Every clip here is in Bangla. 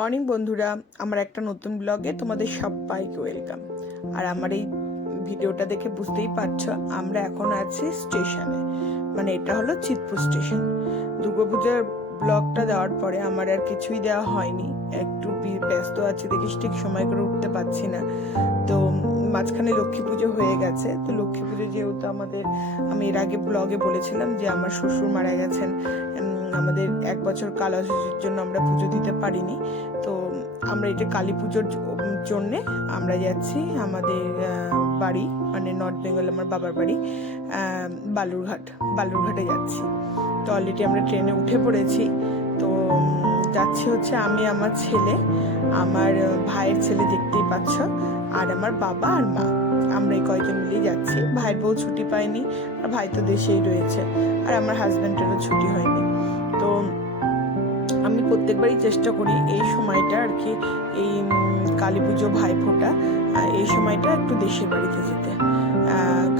মর্নিং বন্ধুরা, আমার একটা নতুন ব্লগে তোমাদের সবাইকে ওয়েলকাম। আর আমার এই ভিডিওটা দেখে বুঝতেই পারছো আমরা এখন আছি স্টেশনে, মানে এটা হলো চিতপুর স্টেশন। দুর্গাপূজার ব্লগটা দেওয়ার পরে আমার আর কিছুই দেওয়া হয়নি, একটু ব্যস্ত আছি দেখিস, ঠিক সময় করে উঠতে পারছি না। তো মাঝখানে লক্ষ্মী পুজো হয়ে গেছে। তো লক্ষ্মী পুজো যেহেতু আমি এর আগে ব্লগে বলেছিলাম যে আমার শ্বশুর মারা গেছেন, আমাদের 1 বছর কালাষষ্ঠীর জন্য আমরা পুজো দিতে পারিনি। তো আমরা এটা কালী পুজোর জন্যে আমরা যাচ্ছি আমাদের বাড়ি, মানে নর্থ বেঙ্গল, আমার বাবার বাড়ি বালুরঘাটে যাচ্ছি। তো অলরেডি আমরা ট্রেনে উঠে পড়েছি। তো যাচ্ছি হচ্ছে আমি, আমার ছেলে, আমার ভাইয়ের ছেলে দেখতেই পাচ্ছ, আর আমার বাবা আর মা, আমরা এই কয়জন মিলেই যাচ্ছি। ভাইয়ের বউ ছুটি পায়নি, আর ভাই তো দেশেই রয়েছে, আর আমার হাজব্যান্ডেরও ছুটি হয়নি। তো আমি প্রত্যেকবারই চেষ্টা করি এই সময়টা আর কি, এই কালী পুজো, ভাইফোঁটা, এই সময়টা একটু দেশের বাড়িতে যেতে,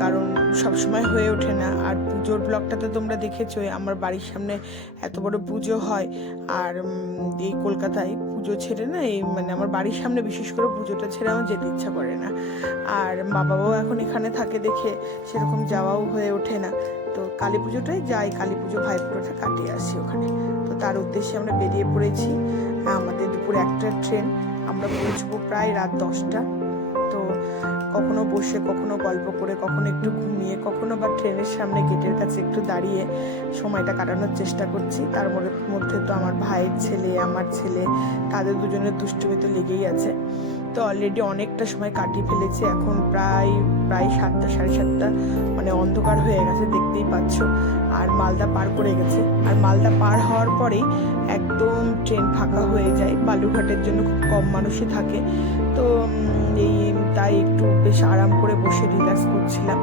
কারণ সবসময় হয়ে ওঠে না। আর পুজোর ব্লগটাতে তোমরা দেখেছোই, আমার বাড়ির সামনে এত বড় পুজো হয়, আর এই কলকাতায় পুজো ছেড়ে না, এই মানে আমার বাড়ির সামনে বিশেষ করে পুজোটা ছেড়ে আমার যেতে ইচ্ছা করে না। আর মা বাবাও এখন এখানে থাকে দেখে সেরকম যাওয়াও হয়ে ওঠে না। তো কালী পুজোটাই যাই, কালী পুজো ভাইফোঁটাটা কাটিয়ে আসি ওখানে। তো তার উদ্দেশ্যে আমরা বেরিয়ে পড়েছি। আমাদের দুপুর 1টার ট্রেন, আমরা পৌঁছবো প্রায় রাত 10টা। তো কখনো বসে, কখনো গল্প করে, কখনো একটু ঘুমিয়ে, কখনো বা ট্রেনের সামনে গেটের কাছে একটু দাঁড়িয়ে সময়টা কাটানোর চেষ্টা করছি। তার মধ্যে তো আমার ভাইয়ের ছেলে, আমার ছেলে, তাদের দুজনের দুষ্টুমি তো লেগেই আছে। তো অলরেডি অনেকটা সময় কাটিয়ে ফেলেছি, এখন প্রায় 7টা, 7:30, মানে অন্ধকার হয়ে গেছে দেখতেই পাচ্ছ। আর মালদা পার করে গেছে, আর মালদা পার হওয়ার পরেই একদম ট্রেন ফাঁকা হয়ে যায়। বালুরঘাটের জন্য খুব কম মানুষই থাকে। তো তাই একটু বেশ আরাম করে বসে রিল্যাক্স করছিলাম,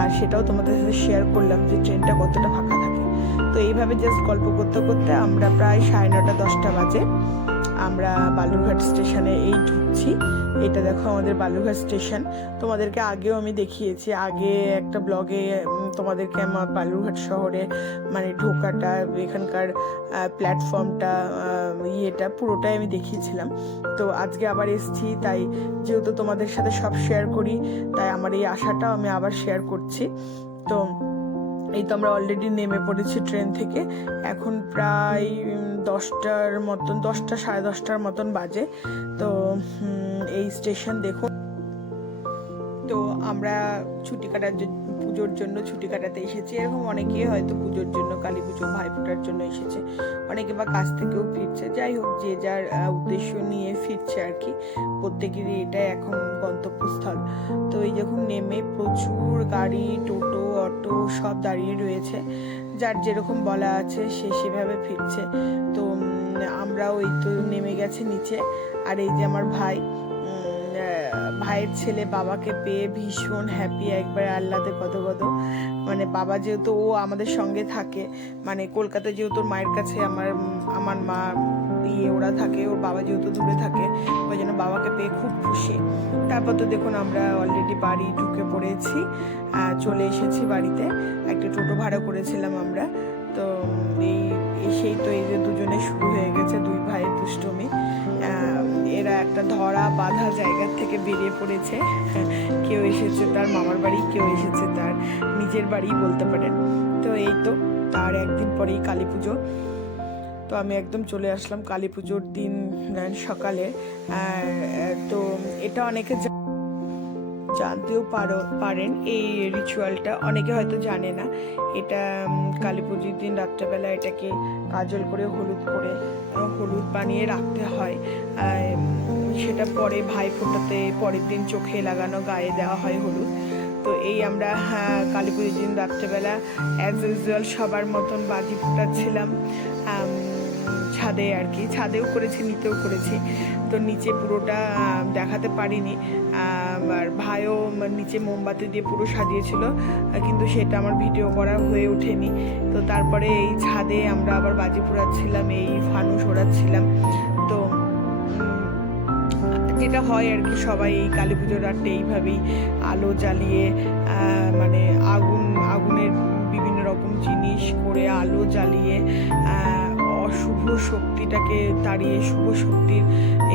আর সেটাও তোমাদের সাথে শেয়ার করলাম যে ট্রেনটা কতটা ফাঁকা থাকে। তো এইভাবে জাস্ট গল্প করতে করতে আমরা প্রায় 9:30, 10টা বাজে আমরা বালুরঘাট স্টেশনে এই ঢুকছি। এটা দেখো আমাদের বালুরঘাট স্টেশন। তোমাদেরকে আগেও আমি দেখিয়েছি, আগে একটা ব্লগে তোমাদেরকে আমার বালুরঘাট শহরে মানে ঢোকাটা, এখানকার প্ল্যাটফর্মটা, ইয়েটা পুরোটাই আমি দেখিয়েছিলাম। তো আজকে আবার এসছি, তাই যেহেতু তোমাদের সাথে সব শেয়ার করি, তাই আমার এই আশাটাও আমি আবার শেয়ার করছি। তো এই তো আমরা অলরেডি নেমে পড়েছি ট্রেন থেকে। এখন প্রায় 10টার মতন, 10টা, 10:30 মতন বাজে। তো এই স্টেশন দেখুন। তো আমরা পুজোর জন্য ছুটি কাটাতে এসেছি। এরকম অনেকেই হয়তো পুজোর জন্য, কালী পুজো, ভাইফোঁটার জন্য এসেছে, অনেকে বা কাজ থেকেও ফিরছে। যাই হোক, যে যার উদ্দেশ্য নিয়ে ফিরছে আর কি, প্রত্যেকেরই এটা এখন গন্তব্যস্থল। তো এই যখন নেমে প্রচুর গাড়ি, টোটো, অটো সব দাঁড়িয়ে রয়েছে, যার যেরকম বলা আছে সে সেভাবে ফিরছে। তো আমরাও এই তো নেমে গেছে নিচে। আর এই যে আমার ভাইয়ের ছেলে বাবাকে পেয়ে ভীষণ হ্যাপি, একবারে আহ্লাদে গদগদ। মানে বাবা যেহেতু, ও আমাদের সঙ্গে থাকে, মানে কলকাতায় যেহেতু মায়ের কাছে আমার মা ওরা থাকে, ওর বাবা যেহেতু দূরে থাকে, ওই জন্য বাবাকে পেয়ে খুব খুশি। তারপর তো দেখুন আমরা অলরেডি বাড়ি ঢুকে পড়েছি, চলে এসেছি বাড়িতে। একটা টোটো ভাড়া করেছিলাম আমরা। তো সেই তো এই যে দুজনে শুরু হয়ে গেছে, দুই ভাইয়ের দুষ্টুমি। এরা একটা ধরা বাঁধা জায়গা থেকে বেরিয়ে পড়েছে। কেউ এসেছে তার মামার বাড়ি, কেউ এসেছে তার নিজের বাড়ি বলতে পারেন। তো এই তো তার একদিন পরেই কালী পুজো। তো আমি একদম চলে আসলাম কালী পুজোর দিন সকালে। তো এটা অনেকে জানতেও পারেন, এই রিচুয়ালটা অনেকে হয়তো জানে না। এটা কালী পুজোর দিন রাত্রেবেলা এটাকে কাজল করে, হলুদ বানিয়ে রাখতে হয়। সেটা পরে ভাইফোঁটাতে পরের দিন চোখে লাগানো, গায়ে দেওয়া হয় হলুদ। তো এই আমরা কালী পুজোর দিন রাত্রেবেলা অ্যাজ ইউজুয়াল সবার মতন বাজি ফোটাচ্ছিলাম ছাদে আর কি, ছাদেও করেছি, নিচেও করেছি। তো নিচে পুরোটা দেখাতে পারিনি, আর ভাইও নিচে মোমবাতি দিয়ে পুরো সাজিয়েছিল, কিন্তু সেটা আমার ভিডিও করা হয়ে ওঠেনি। তো তারপরে এই ছাদে আমরা আবার বাজি পোড়াচ্ছিলাম, এই ফানুস ওড়াচ্ছিলাম। তো যেটা হয় আর কি, সবাই এই কালী পুজোর রাতটা এইভাবেই আলো জ্বালিয়ে, মানে আগুনের বিভিন্ন রকম জিনিস করে আলো জ্বালিয়ে অশুভ শক্তিটাকে তাড়িয়ে শুভ শক্তির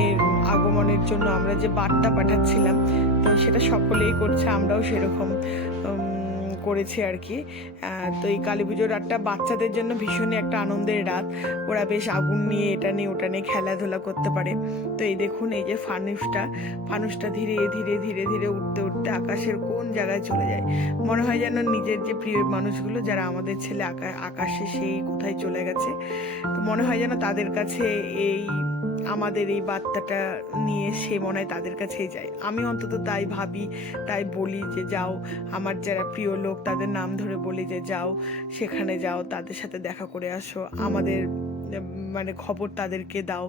এর আগমনের জন্য আমরা যে বার্তা পাঠাচ্ছিলাম, তো সেটা সকলেই করছে, আমরাও সেরকম করেছি আর কি। তো এই কালী পুজোর রাতটা বাচ্চাদের জন্য ভীষণই একটা আনন্দের রাত। ওরা বেশ আগুন নিয়ে এটা নিয়ে ওটা নিয়ে খেলাধুলা করতে পারে। তো এই দেখুন, এই যে ফানুসটা ধীরে ধীরে ধীরে ধীরে উঠতে উঠতে আকাশের কোন জায়গায় চলে যায়। মনে হয় যেন নিজের যে প্রিয় মানুষগুলো যারা আমাদের ছেলে আকাশে সেই কোথায় চলে গেছে, তো মনে হয় যেন তাদের কাছে এই আমাদের এই বার্তাটা নিয়ে সে মনে হয় তাদের কাছেই যায়। আমি অন্তত তাই ভাবি, তাই বলি যে যাও, আমার যারা প্রিয় লোক তাদের নাম ধরে বলি যে যাও, সেখানে যাও, তাদের সাথে দেখা করে আসো, আমাদের মানে খবর তাদেরকে দাও।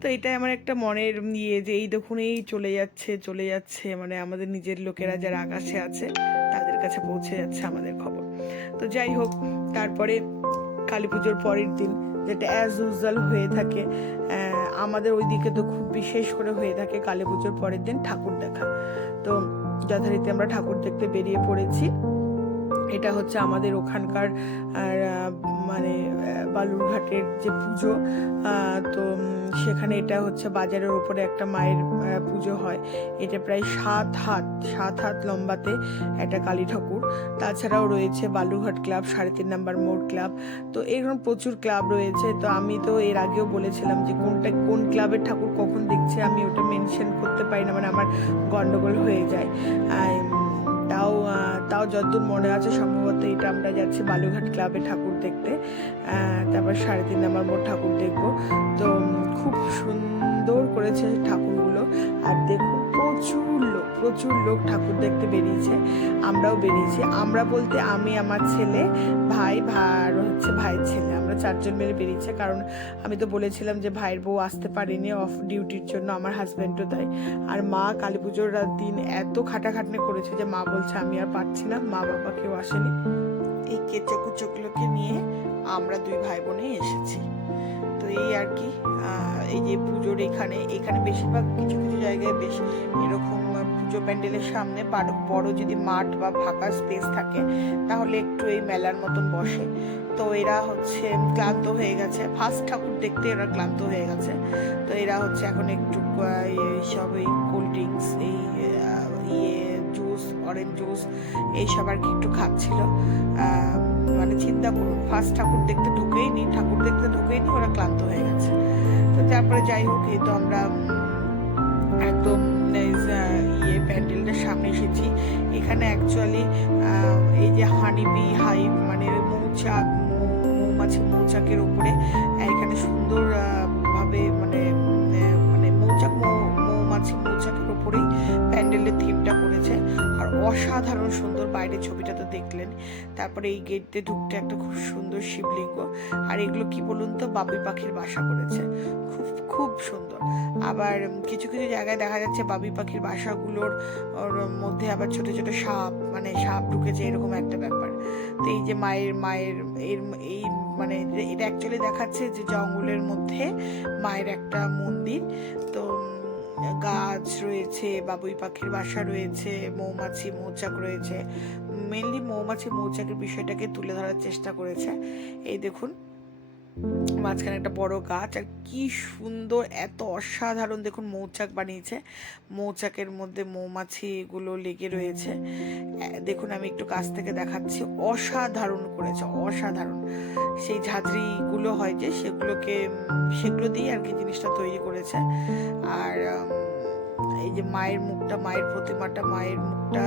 তো এটাই আমার একটা মনের ইয়ে যে এই দেখুন এই চলে যাচ্ছে, মানে আমাদের নিজের লোকেরা যারা আকাশে আছে তাদের কাছে পৌঁছে যাচ্ছে আমাদের খবর। তো যাই হোক, তারপরে কালী পুজোর পরের দিন যেটা অ্যাজ ইউজুয়াল হয়ে থাকে, আমাদের ওইদিকে তো খুব বিশেষ করে হয়ে থাকে কালী পুজোর পরের দিন ঠাকুর দেখা। তো যথারীতি আমরা ঠাকুর দেখতে বেরিয়ে পড়েছি। এটা হচ্ছে আমাদের ওখানকার মানে বালুরঘাটের যে পুজো, তো সেখানে এটা হচ্ছে বাজারের উপরে একটা মায়ের পুজো হয়। এটা প্রায় 7 হাত লম্বাতে একটা কালী ঠাকুর। তাছাড়াও রয়েছে বালুরঘাট ক্লাব, 3.5 নম্বর মোড় ক্লাব। তো এরকম প্রচুর ক্লাব রয়েছে। তো আমি তো এর আগেও বলেছিলাম যে কোন ক্লাবের ঠাকুর কখন দেখছি আমি ওটা মেনশন করতে পারি না, মানে আমার গন্ডগোল হয়ে যায়। তাও যতদূর মনে আছে সম্ভবত এটা আমরা যাচ্ছি বালুরঘাট ক্লাবে ঠাকুর দেখতে। তারপর 3.5 নম্বর মোড় ঠাকুর দেখবো। তো খুব সুন্দর করেছে ঠাকুরগুলো। আর দেখুন প্রচুর লোক ঠাকুর দেখতে বেরিয়েছে, আমরাও বেরিয়েছি। আমরা বলতে আমি, আমার ছেলে, ভাই আর হচ্ছে ভাইয়ের ছেলে, আমরা 4 জন মিলে বেরিয়েছে। কারণ আমি তো বলেছিলাম যে ভাইয়ের বউ আসতে পারেনি অফ ডিউটির জন্য, আমার হাজব্যান্ডও তাই। আর মা কালী পুজোর দিন এত খাটাখাটনি করেছে যে মা বলছে আমি আর পারছি না, মা বাবা কেউ আসেনি, এই কেচকুচোগুলোকে নিয়ে আমরা 2 ভাই বোনেই এসেছি। তো এই আর কি, এই যে পুজোর এখানে বেশিরভাগ কিছু জায়গায় বেশ এরকম পুজো প্যান্ডেলের সামনে বড় যদি মাঠ বা ফাঁকা স্পেস থাকে তাহলে একটু এই মেলার মতন বসে। তো এরা হচ্ছে ক্লান্ত হয়ে গেছে, ফার্স্ট ঠাকুর দেখতে এরা ক্লান্ত হয়ে গেছে। তো এরা হচ্ছে এখন একটু সব এই কোল্ড ড্রিঙ্কস, এই জুস, অরেঞ্জ জুস এইসব আর কি একটু খাচ্ছিল। মানে চিন্তা করুন, ফার্স্ট ঠাকুর দেখতে ঢুকেইনি ওরা ক্লান্ত হয়ে গেছে। তো তারপরে যাই হোক, এই তো আমরা একদম প্যান্ডেলটার সামনে এসেছি। এখানে অ্যাকচুয়ালি এই যে হানিবি হাইভ, মানে মৌচাকের উপরে এখানে সুন্দর ভাবে মানে মৌচাকের উপরেই প্যান্ডেলের থিমটা করেছে। আর অসাধারণ সুন্দর, বাইরের ছবিটা তো দেখলেন। তারপরে এই গেট দিয়ে ঢুকতে একটা খুব সুন্দর শিবলিঙ্গ। আর এগুলো কি বলুন তো, বাবুই পাখির বাসা করেছে, খুব সুন্দর। আবার কিছু জায়গায় দেখা যাচ্ছে বাবুই পাখির বাসাগুলোর মধ্যে আবার ছোট সাপ ঢুকেছে, এরকম একটা ব্যাপার। তো এই যে মায়ের এই মানে এটা অ্যাকচুয়ালি দেখাচ্ছে যে জঙ্গলের মধ্যে মায়ের একটা মন্দির। তো গাছ রয়েছে, বাবুই পাখির বাসা রয়েছে, মৌচাক রয়েছে। মেনলি মৌচাকের বিষয়টাকে তুলে ধরার চেষ্টা করেছে। এই দেখুন মাঝখানে একটা বড় গাছ, আর কি সুন্দর, এত অসাধারণ দেখুন মৌচাক বানিয়েছে। মৌচাকের মধ্যে মৌমাছিগুলো লেগে রয়েছে। দেখুন আমি একটু কাছ থেকে দেখাচ্ছি, অসাধারণ করেছে, অসাধারণ। সেই ঝাঁঝরিগুলো হয় যে সেগুলো দিয়ে আর কি জিনিসটা তৈরি করেছে। আর এই যে মায়ের প্রতিমাটা, মায়ের মুখটা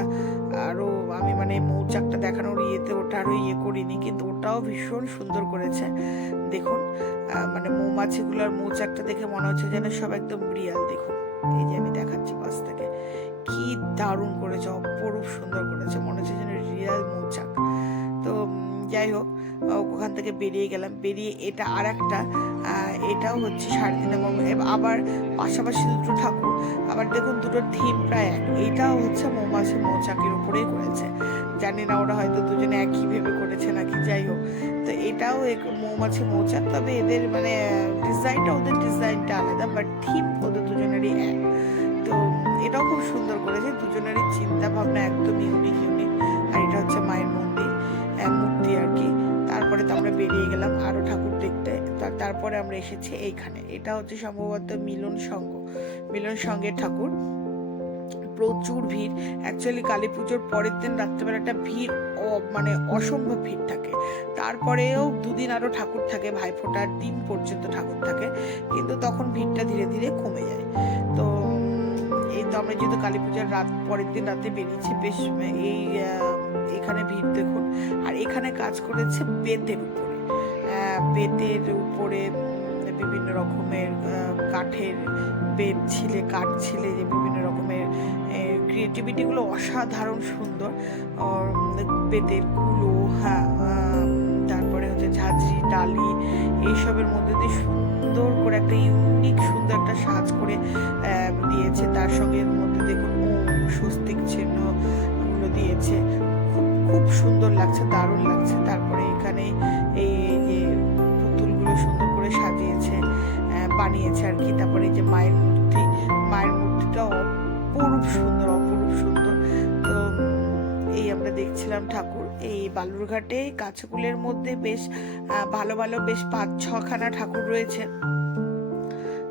আরো আমি মানে মৌচাকটা দেখানোর ওটা আরো করিনি, কিন্তু ওটাও ভীষণ সুন্দর করেছে। দেখুন মানে মৌমাছিগুলোর মৌচাকটা দেখে মনে হচ্ছে যেন সব একদম রিয়াল। দেখুন এই যে আমি দেখাচ্ছি পাশ থেকে, কি দারুণ করেছে, অপরূপ সুন্দর করেছে, মনে হচ্ছে যেন রিয়াল মৌচাক। তো যাই হোক, ওখান থেকে বেরিয়ে গেলাম। বেরিয়ে এটা আর একটা, এটাও হচ্ছে 3.5 নম্বর, আবার পাশাপাশি দুটো ঠাকুর। আবার দেখুন দুটোর থিম প্রায় এক। এইটাও হচ্ছে মৌচাকের উপরেই করেছে। জানি না ওরা হয়তো দুজনে একই ভেবে করেছে নাকি, যাই হোক। তো এটাও মৌচাক, তবে এদের মানে ওদের ডিজাইনটা আলাদা, বাট থিম ওদের দুজনেরই এক। তো এটাও খুব সুন্দর করেছে, দুজনেরই চিন্তা ভাবনা একদম ইউনিক। আর এটা হচ্ছে মায়ের মূর্তি আর কি। তারপরে তো আমরা বেরিয়ে গেলাম আরো ঠাকুর দেখতে। তারপরে তারপরে আমরা এসেছি এইখানে, এটা হচ্ছে সম্ভবত মিলন সংঘের ঠাকুর। প্রচুর ভিড়, অ্যাকচুয়ালি কালী পুজোর পরের দিন রাত্রেবেলাটা ভিড় মানে অসম্ভব ভিড় থাকে। তারপরেও দুদিন আরো ঠাকুর থাকে, ভাইফোঁটার দিন পর্যন্ত ঠাকুর থাকে, কিন্তু তখন ভিড়টা ধীরে ধীরে কমে যায়। তো এই তো আমরা যেহেতু কালী পূজার পরের দিন রাতে বেরিয়েছি, বেশ এই এখানে ভিড় দেখুন। আর এখানে কাজ করেছে বেতের উপরে বিভিন্ন রকমের কাঠের কাঠ ছিলে, যে বিভিন্ন রকমের ক্রিয়েটিভিটিগুলো অসাধারণ সুন্দর। বেতের কুলো, তারপরে হচ্ছে ঝাঁঝরি, টালি, এইসবের মধ্যে দিয়ে সুন্দর করে একটা ইউনিক সুন্দর একটা সাজ করে দিয়েছে। তার সঙ্গে মধ্যে দেখুন স্বস্তিক চিহ্ন গুলো দিয়েছে, খুব সুন্দর লাগছে, দারুণ লাগছে। তারপরে এখানে এই যে পুতুলগুলো সুন্দর করে সাজিয়েছে, বানিয়েছে আর কি। তারপরে এই যে মায়ের মূর্তিটা অপরূপ সুন্দর। তো এই আমরা দেখছিলাম ঠাকুর এই বালুরঘাটে কাছাকুলের মধ্যে বেশ ভালো বেশ 5-6খানা ঠাকুর রয়েছে।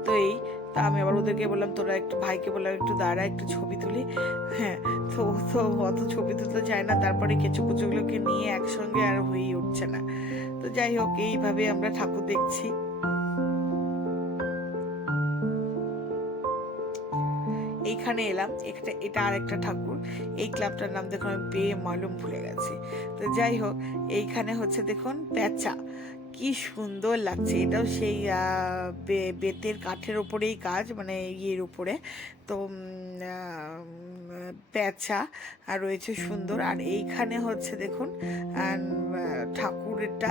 তো তা আমি আবার ওদেরকে বললাম, তোরা একটু, ভাইকে বললাম একটু দাঁড়া, একটু ছবি তুলি। হ্যাঁ, তো অত ছবি তুলতে চায় না, তারপরে কেঁচো কুচোগুলোকে নিয়ে একসঙ্গে আর হয়েই উঠছে না। তো যাই হোক, এইভাবে আমরা ঠাকুর দেখছি। এইখানে এলাম, এটা আর একটা ঠাকুর। এই ক্লাবটার নাম দেখুন, আমি মালুম ভুলে গেছি। তো যাই হোক, এইখানে হচ্ছে দেখুন প্যাঁচা, কি সুন্দর লাগছে। এটাও সেই বেতের কাঠের ওপরেই কাজ, মানে ইয়ের উপরে। তো প্যাঁচা আর রয়েছে সুন্দর। আর এইখানে হচ্ছে দেখুন ঠাকুরেরটা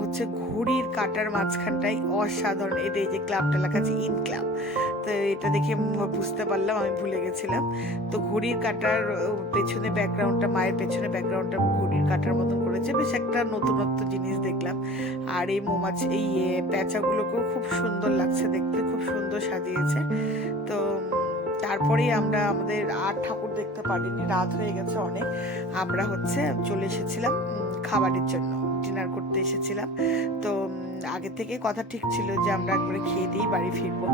হচ্ছে ঘড়ির কাটার মাঝখানটাই অসাধারণ। এটা এই যে ক্লাবটা লেখা আছে ইন ক্লাব, তো এটা দেখে বুঝতে পারলাম, আমি ভুলে গেছিলাম। তো ঘড়ির কাটার পেছনে ব্যাকগ্রাউন্ডটা, মায়ের পেছনে ব্যাকগ্রাউন্ডটা ঘড়ির কাটার মতন করেছে, বেশ একটা নতুনত্ব জিনিস দেখলাম। আর এই মৌমাছি, এই প্যাঁচাগুলোকেও খুব সুন্দর লাগছে দেখতে, খুব সুন্দর সাজিয়েছে। তো তারপরেই আমরা আমাদের আর ঠাকুর দেখতে পারিনি, রাত হয়ে গেছে অনেক। আমরা হচ্ছে চলে এসেছিলাম খাবারের জন্য, ডিনার করতে এসেছিলাম। তো আগে থেকে কথা ঠিক ছিল যে আমরা একবারে খেয়ে দিয়েই বাড়ি ফিরবো,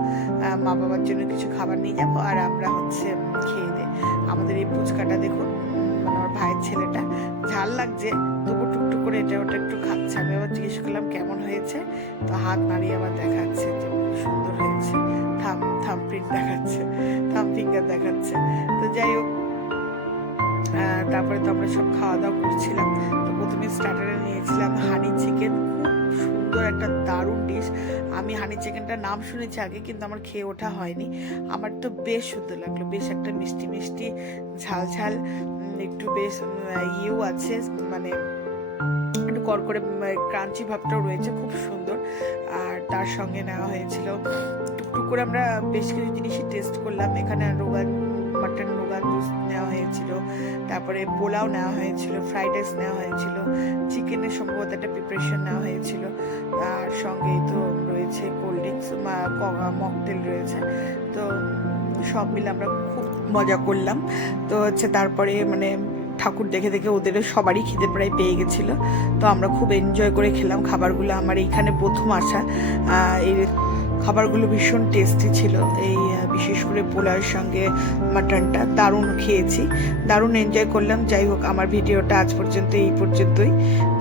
মা বাবার জন্য কিছু খাবার নিয়ে যাবো, আর আমরা হচ্ছে খেয়ে দে। আমাদের এই ফুচকাটা দেখুন, মানে আমার ভাইয়ের ছেলেটা, ঝাল লাগছে তবু টুকটুক করে এটা ওটা একটু খাচ্ছে। আমি আবার জিজ্ঞেস করলাম কেমন হয়েছে, তো হাত নাড়িয়ে আবার দেখাচ্ছে যে সুন্দর হয়েছে, থাম প্রিন্ট দেখাচ্ছে, থাম ফিঙ্গার দেখাচ্ছে। তো যাই হোক, তারপরে তো আমরা সব খাওয়া দাওয়া করছিলাম। তো প্রথমে স্টার্টারে নিয়েছিলাম হানি চিকেন, খুব সুন্দর একটা দারুণ ডিশ। আমি হানি চিকেনটার নাম শুনেছি আগে, কিন্তু আমার খেয়ে ওঠা হয়নি। আমার তো বেশ সুন্দর লাগলো, বেশ একটা মিষ্টি ঝাল একটু বেশ ইয়েও আছে, মানে একটু করকরে ক্রাঞ্চি ভাবটাও রয়েছে, খুব সুন্দর। আর তার সঙ্গে নেওয়া হয়েছিল টুকটুক করে আমরা বেশ কিছু জিনিসই টেস্ট করলাম। এখানে মাটন রোগান জুস নেওয়া হয়েছিল, তারপরে পোলাও নেওয়া হয়েছিল, ফ্রাইড রাইস নেওয়া হয়েছিল, চিকেনের সম্ভবত একটা প্রিপারেশন নেওয়া হয়েছিল। আর সঙ্গেই তো রয়েছে কোল্ড ড্রিঙ্কস, মকটেল রয়েছে। তো সব মিলে আমরা খুব মজা করলাম। তো হচ্ছে তারপরে মানে ঠাকুর দেখে ওদের সবারই খিদে প্রায় পেয়ে গেছিলো। তো আমরা খুব এনজয় করে খেলাম খাবারগুলো। আমার এইখানে প্রথম আসা, এই খাবারগুলো ভীষণ টেস্টি ছিল। এই বিশেষ করে পোলাওয়ের সঙ্গে মাটনটা দারুণ খেয়েছি, দারুণ এনজয় করলাম। যাই হোক, আমার ভিডিওটা আজ পর্যন্ত এই পর্যন্তই।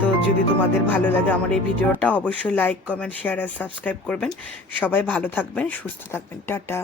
তো যদি তোমাদের ভালো লাগে আমার এই ভিডিওটা, অবশ্যই লাইক, কমেন্ট, শেয়ার আর সাবস্ক্রাইব করবেন। সবাই ভালো থাকবেন, সুস্থ থাকবেন, টাটা।